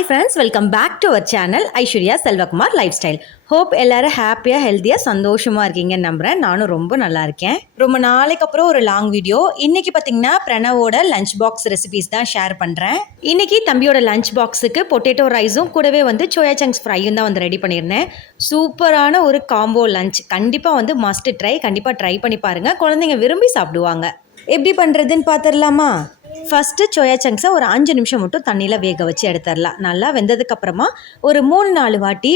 Hi friends, welcome back to our channel Aishwarya Selvakumar life style. Hope எல்லாரும் ஹாப்பியாக ஹெல்த்தியாக சந்தோஷமாக இருக்கீங்கன்னு நம்புகிறேன். நானும் ரொம்ப நல்லா இருக்கேன். ரொம்ப நாளைக்கு அப்புறம் ஒரு லாங் வீடியோ. இன்றைக்கி பார்த்தீங்கன்னா பிரணவோட லஞ்ச் பாக்ஸ் ரெசிபிஸ் தான் ஷேர் பண்ணுறேன். இன்றைக்கி தம்பியோட லஞ்ச் பாக்ஸுக்கு பொட்டேட்டோ ரைஸும் கூடவே சோயா சங்க்ஸ் ஃப்ரையும் தான் ரெடி பண்ணியிருந்தேன். சூப்பரான ஒரு காம்போ லஞ்ச். கண்டிப்பாக மஸ்ட் ட்ரை. கண்டிப்பாக ட்ரை பண்ணி பாருங்கள். குழந்தைங்க விரும்பி சாப்பிடுவாங்க. எப்படி பண்ணுறதுன்னு பார்த்துடலாமா? ஃபஸ்ட்டு சோயா சங்க்ஸை ஒரு 5 நிமிஷம் மட்டும் தண்ணியில் வேக வச்சு எடுத்துடலாம். நல்லா வெந்ததுக்கப்புறமா ஒரு 3-4 வாட்டி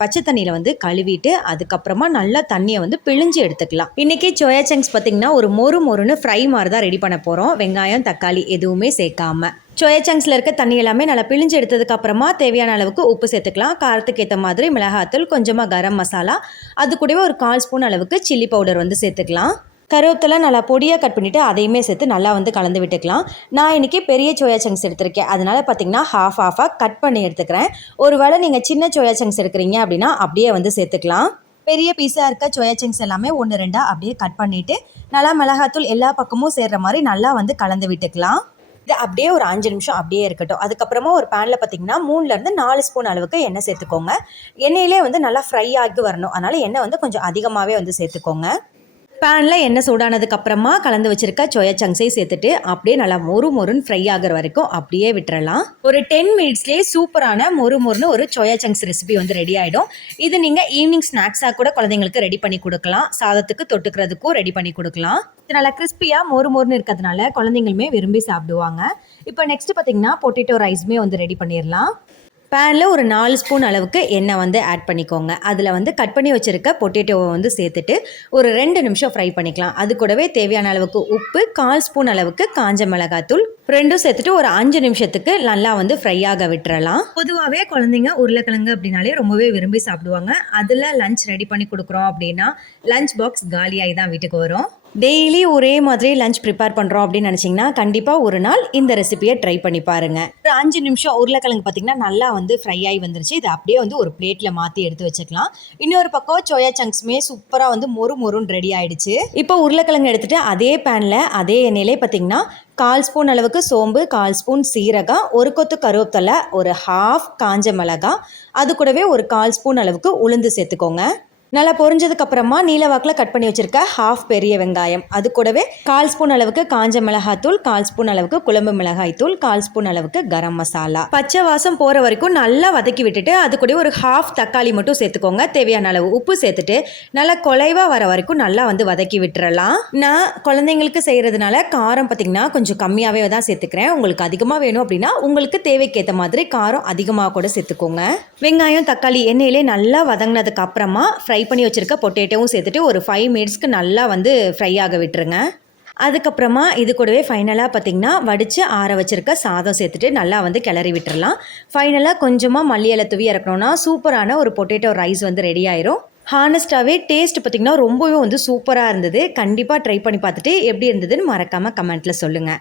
பச்சை தண்ணியில் கழுவிட்டு அதுக்கப்புறமா நல்லா தண்ணியை பிழிஞ்சு எடுத்துக்கலாம். இன்றைக்கி சோயா சங்க்ஸ் பார்த்திங்கன்னா ஒரு மொறுன்னு ஃப்ரை மாதிரி தான் ரெடி பண்ண போகிறோம். வெங்காயம் தக்காளி எதுவுமே சேர்க்காம. சோயா சங்க்ஸில் இருக்க தண்ணி எல்லாமே நல்லா பிழிஞ்சு எடுத்ததுக்கப்புறமா தேவையான அளவுக்கு உப்பு சேர்த்துக்கலாம். காரத்துக்கு ஏற்ற மாதிரி மிளகாத்தூள், கொஞ்சமாக கரம் மசாலா, அது கூடவே ஒரு 1/4 ஸ்பூன் அளவுக்கு சில்லி பவுடர் சேர்த்துக்கலாம். கருவேப்பிலை நல்லா பொடியாக கட் பண்ணிவிட்டு அதையுமே சேர்த்து நல்லா கலந்து விட்டுக்கலாம். நான் இன்றைக்கி பெரிய சோயா சங்க்ஸ் எடுத்திருக்கேன். அதனால் பார்த்திங்கன்னா ஹாஃபாக கட் பண்ணி எடுத்துக்கிறேன். ஒரு வேளை நீங்கள் சின்ன சோயா சங்க்ஸ் எடுக்கிறீங்க அப்படின்னா அப்படியே சேர்த்துக்கலாம். பெரிய பீஸாக இருக்க சோயா சங்க்ஸ் எல்லாமே 1-2 அப்படியே கட் பண்ணிவிட்டு நல்லா மிளகாத்தூள் எல்லா பக்கமும் சேர்கிற மாதிரி நல்லா கலந்து விட்டுக்கலாம். இது அப்படியே ஒரு 5 நிமிஷம் அப்படியே இருக்கட்டும். அதுக்கப்புறமா ஒரு பேனில் பார்த்திங்கன்னா 3-4 ஸ்பூன் அளவுக்கு எண்ணெய் சேர்த்துக்கோங்க. எண்ணெயிலே நல்லா ஃப்ரை ஆகி வரணும். அதனால் எண்ணெய் கொஞ்சம் அதிகமாகவே சேர்த்துக்கோங்க. பேனில் எண்ணெய் சூடானதுக்கப்புறமா கலந்து வச்சுருக்க சோயா சங்க்ஸையும் சேர்த்துட்டு அப்படியே நல்லா மொறுன்னு ஃப்ரை ஆகிற வரைக்கும் அப்படியே விட்டுறலாம். ஒரு 10 மினிட்ஸ்லேயே சூப்பரான மொறுன்னு ஒரு சோயா சங்க்ஸ் ரெசிபி ரெடி ஆகிடும். இது நீங்கள் ஈவினிங் ஸ்நாக்ஸாக கூட குழந்தைங்களுக்கு ரெடி பண்ணி கொடுக்கலாம். சாதத்துக்கு தொட்டுக்கிறதுக்கும் ரெடி பண்ணி கொடுக்கலாம். இது நல்லா கிறிஸ்பியாக மொறுன்னு இருக்கிறதுனால குழந்தைங்களுமே விரும்பி சாப்பிடுவாங்க. இப்போ நெக்ஸ்ட் பார்த்திங்கன்னா பொட்டேட்டோ ரைஸுமே ரெடி பண்ணிடலாம். பேனில் ஒரு 4 ஸ்பூன் அளவுக்கு எண்ணெய் ஆட் பண்ணிக்கோங்க. அதில் கட் பண்ணி வச்சுருக்க பொட்டேட்டோவை சேர்த்துட்டு ஒரு 2 நிமிஷம் ஃப்ரை பண்ணிக்கலாம். அது கூடவே தேவையான அளவுக்கு உப்பு, 1/4 ஸ்பூன் அளவுக்கு காஞ்ச மிளகாத்தூள் ரெண்டும் சேர்த்துட்டு ஒரு 5 நிமிஷத்துக்கு நல்லா ஃப்ரை ஆக விட்டுறலாம். பொதுவாகவே குழந்தைங்க உருளைக்கிழங்கு அப்படின்னாலே ரொம்பவே விரும்பி சாப்பிடுவாங்க. அதில் லஞ்ச் ரெடி பண்ணி கொடுக்குறோம் அப்படின்னா லஞ்ச் பாக்ஸ் காலியாகி தான் வீட்டுக்கு வரும். டெய்லி ஒரே மாதிரி லஞ்ச் ப்ரிப்பேர் பண்ணுறோம் அப்படின்னு நினச்சிங்கன்னா கண்டிப்பாக ஒரு நாள் இந்த ரெசிபியை ட்ரை பண்ணி பாருங்கள். ஒரு 5 நிமிஷம் உருளைக்கிழங்கு பார்த்திங்கன்னா நல்லா ஃப்ரை ஆகி வந்துருச்சு. இது அப்படியே ஒரு பிளேட்டில் மாற்றி எடுத்து வச்சுக்கலாம். இன்னொரு பக்கம் சோயா சங்க்ஸுமே சூப்பராக மொறுன்னு ரெடி ஆகிடுச்சு. இப்போ உருளைக்கிழங்கு எடுத்துகிட்டு அதே பேனில் அதே எண்ணெயிலே பார்த்திங்கன்னா 1/4 ஸ்பூன் அளவுக்கு சோம்பு, 1/4 ஸ்பூன் சீரகம், ஒரு கொத்து கருவேப்பிலை, ஒரு ஹாஃப் காஞ்ச மிளகா, அது கூடவே ஒரு 1/4 ஸ்பூன் அளவுக்கு உளுந்து சேர்த்துக்கோங்க. நல்லா பொரிஞ்சதுக்கப்புறமா நீல வாக்கில் கட் பண்ணி வச்சுருக்க ஹாஃப் பெரிய வெங்காயம், அது கூடவே 1/4 ஸ்பூன் அளவுக்கு காஞ்ச மிளகாத்தூள், 1/4 ஸ்பூன் அளவுக்கு குழம்பு மிளகாய் தூள், 1/4 ஸ்பூன் அளவுக்கு கரம் மசாலா. பச்சை வாசம் போகிற வரைக்கும் நல்லா வதக்கி விட்டுட்டு அது கூட ஒரு ஹாஃப் தக்காளி மட்டும் சேர்த்துக்கோங்க. தேவையான அளவு உப்பு சேர்த்துட்டு நல்லா குலைவாக வர வரைக்கும் நல்லா வதக்கி விட்டுறலாம். நான் குழந்தைங்களுக்கு செய்கிறதுனால காரம் பார்த்திங்கன்னா கொஞ்சம் கம்மியாகவே தான் சேர்த்துக்கிறேன். உங்களுக்கு அதிகமாக வேணும் அப்படின்னா உங்களுக்கு தேவைக்கேற்ற மாதிரி காரம் அதிகமாக கூட சேர்த்துக்கோங்க. வெங்காயம் தக்காளி எண்ணெயிலே நல்லா வதங்கினதுக்கு அப்புறமா ஃப்ரை பண்ணி வச்சுருக்க பொட்டேட்டோவும் சேர்த்துட்டு ஒரு 5 மினிட்ஸ்க்கு நல்லா ஃப்ரை ஆக விட்டுருங்க. அதுக்கப்புறமா இது கூடவே ஃபைனலாக பார்த்திங்கன்னா வடித்து ஆற வச்சுருக்க சாதம் சேர்த்துட்டு நல்லா கிளறி விட்டுறலாம். ஃபைனலாக கொஞ்சமாக மல்லி இலை தூவி இறக்கணும்னா சூப்பரான ஒரு பொட்டேட்டோ ரைஸ் ரெடி ஆயிரும். ஹானஸ்ட்டாகவே டேஸ்ட் பார்த்திங்கன்னா ரொம்பவே சூப்பராக இருந்தது. கண்டிப்பாக ட்ரை பண்ணி பார்த்துட்டு எப்படி இருந்ததுன்னு மறக்காமல் கமெண்ட்டில் சொல்லுங்கள்.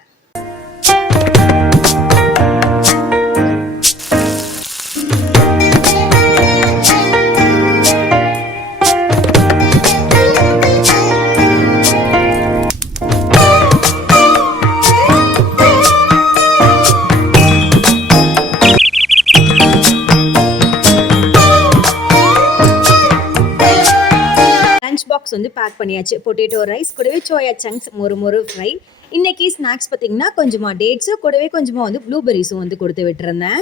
பாக்ஸ் பேக் பண்ணியாச்சு. பொட்டேட்டோ ரைஸ் கூடவே சோயா சங்க்ஸ் மொறு ஃப்ரை. இன்னைக்கு ஸ்நாக்ஸ் பார்த்தீங்கன்னா கொஞ்சமாக டேட்ஸு கூடவே கொஞ்சமாக ப்ளூபெரிஸும் கொடுத்து விட்டுருந்தேன்.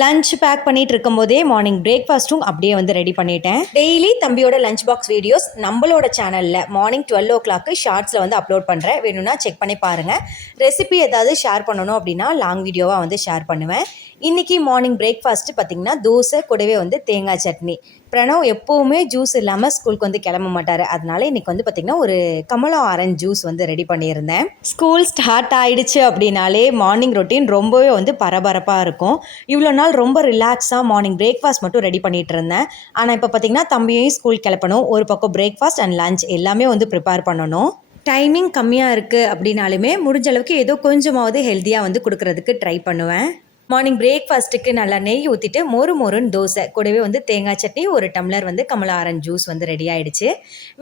லஞ்ச் பேக் பண்ணிட்டு இருக்கும் போதே மார்னிங் பிரேக்ஃபாஸ்ட்டும் அப்படியே ரெடி பண்ணிட்டேன். டெய்லி தம்பியோட லஞ்ச் பாக்ஸ் வீடியோஸ் நம்மளோட சேனலில் மார்னிங் 12 o'clock ஷார்ட்ஸில் அப்லோட் பண்ணுறேன். வேணும்னா செக் பண்ணி பாருங்கள். ரெசிபி ஏதாவது ஷேர் பண்ணணும் அப்படின்னா லாங் வீடியோவாக ஷேர் பண்ணுவேன். இன்றைக்கி மார்னிங் பிரேக்ஃபாஸ்ட்டு பார்த்திங்கன்னா தோசை கூடவே தேங்காய் சட்னி. பிரணவ் எப்போவுமே ஜூஸ் இல்லாமல் ஸ்கூலுக்கு கிளம்ப மாட்டார். அதனால இன்றைக்கி பார்த்திங்கன்னா ஒரு கமலா ஆரஞ்ச் ஜூஸ் ரெடி பண்ணியிருந்தேன். ஸ்கூல் ஸ்டார்ட் ஆகிடுச்சு அப்படின்னாலே மார்னிங் ரொட்டீன் ரொம்பவே பரபரப்பாக இருக்கும். இவ்வளோ நாள் ரொம்ப ரிலாக்ஸாக மார்னிங் பிரேக்ஃபாஸ்ட் மட்டும் ரெடி பண்ணிகிட்டு இருந்தேன். ஆனால் இப்போ பார்த்திங்கன்னா தம்பியையும் ஸ்கூல் கிளப்பணும். ஒரு பக்கம் பிரேக்ஃபாஸ்ட் அண்ட் லஞ்ச் எல்லாமே ப்ரிப்பேர் பண்ணணும். டைமிங் கம்மியாக இருக்குது அப்படின்னாலுமே முடிஞ்ச அளவுக்கு ஏதோ கொஞ்சமாவது ஹெல்த்தியாக கொடுக்கறதுக்கு ட்ரை பண்ணுவேன். மார்னிங் பிரேக்ஃபாஸ்ட்டுக்கு நல்லா நெய் ஊற்றிட்டு மொறுன்னு தோசை கூடவே வந்து தேங்காய் சட்னி, ஒரு டம்ளர் வந்து கமலா ஆரஞ்சு ஜூஸ் வந்து ரெடி ஆகிடுச்சு.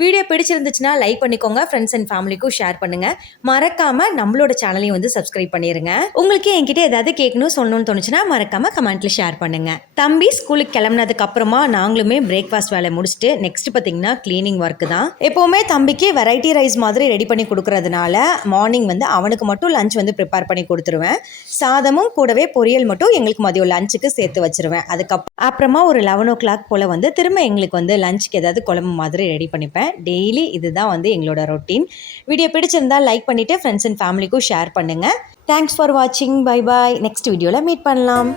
வீடியோ பிடிச்சிருந்துச்சுன்னா லைக் பண்ணிக்கோங்க, ஃப்ரெண்ட்ஸ் அண்ட் ஃபேமிலிக்கும் ஷேர் பண்ணுங்கள். மறக்காமல் நம்மளோட சேனலையும் வந்து சப்ஸ்கிரைப் பண்ணிடுங்க. உங்களுக்கு என்கிட்ட ஏதாவது கேட்கணும் சொல்லணும்னு தோணுச்சுன்னா மறக்காமல் கமெண்ட்டில் ஷேர் பண்ணுங்கள். தம்பி ஸ்கூலுக்கு கிளம்புனதுக்கு அப்புறமா நாங்களுமே பிரேக்ஃபாஸ்ட் வேலை முடிச்சுட்டு நெக்ஸ்ட் பார்த்தீங்கன்னா க்ளீனிங் ஒர்க்கு தான். எப்போவுமே தம்பிக்கு வெரைட்டி ரைஸ் மாதிரி ரெடி பண்ணி கொடுக்கறதுனால மார்னிங் வந்து அவனுக்கு மட்டும் லஞ்ச் வந்து ப்ரிப்பேர் பண்ணி கொடுத்துருவேன். சாதமும் கூடவே பொரியல் மட்டும் எங்களுக்கு மதியம் லஞ்சுக்கு சேர்த்து வச்சிருவேன். அப்புறமா ஒரு 11 o'clock போல் வந்து திரும்ப எங்களுக்கு வந்து லஞ்சுக்கு ஏதாவது குழம்பு மாதிரி ரெடி பண்ணிப்பேன். டெய்லி இதுதான் வந்து எங்களோட ரொட்டீன். வீடியோ பிடிச்சிருந்தால் லைக் பண்ணிவிட்டு ஃப்ரெண்ட்ஸ் அண்ட் ஃபேமிலிக்கும் ஷேர் பண்ணுங்கள். தேங்க்ஸ் ஃபார் வாட்சிங். Bye bye. நெக்ஸ்ட் வீடியோவில் மீட் பண்ணலாம்.